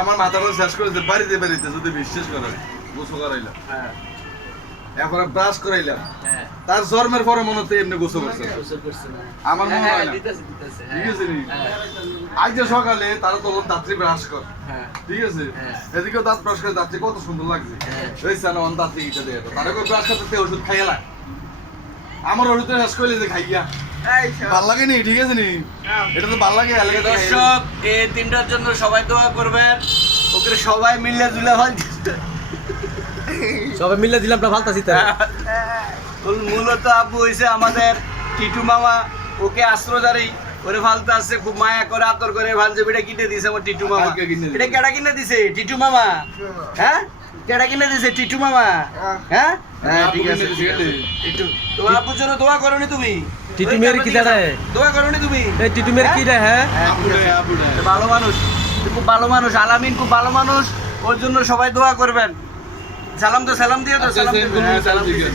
আমার মাথাটা শেষ করেছে বাড়িতে বাড়িতে যদি বিশ্বাস করে গোসল করাইলাম এখন ব্রাশ করাইলাম তার জন্মের পরে মনে হচ্ছে এমনি গোসল করছে আমার মনে হয় না ঠিক আছে নি আজ যে সকালে তারা তো দাঁতরি ব্রাশ কর ঠিক আছে এদিকেও দাঁত ব্রাশ করে দাঁতরি কত সুন্দর লাগছে এই সানা অন দাঁতরি গিয়ে দেয় তারা করে ব্রাশ করতে ওষুধ খাইলা আমার ওষুধ শেষ করলে যে খাইয়া ভাল লাগে নি ঠিক আছে নি এটা তো ভাল লাগে দর্শক এই তিনটার জন্য সবাই দোয়া করবেন ওকে সবাই মিলে জুলে ভাল সবাই মিলে দিলাম না ভালতাছি তা মূলত আব্বু হইছে আমাদের টিটু মামা ওকে আশ্রয়দারি ওরে ফালতে আছে খুব মায়া করে আদর করে ভাঞ্জবিটা কিনে দিয়েছে আমার টিটু মামা এটা কেডা কিনে দিছে টিটু মামা হ্যাঁ কেডা কিনে দিছে টিটু মামা হ্যাঁ হ্যাঁ ঠিক আছে টিটু তোমার আব্বুর জন্য দোয়া করোনি তুমি টিটু মেয়ের কি দাঁড়ায় দোয়া করোনি তুমি এই টিটু মেয়ের কি রে হ্যাঁ ভালো মানুষ খুব ভালো মানুষ আলামিন খুব ভালো মানুষ ওর জন্য সবাই দোয়া করবেন সালাম দিয়ে তো সালাম দিয়ে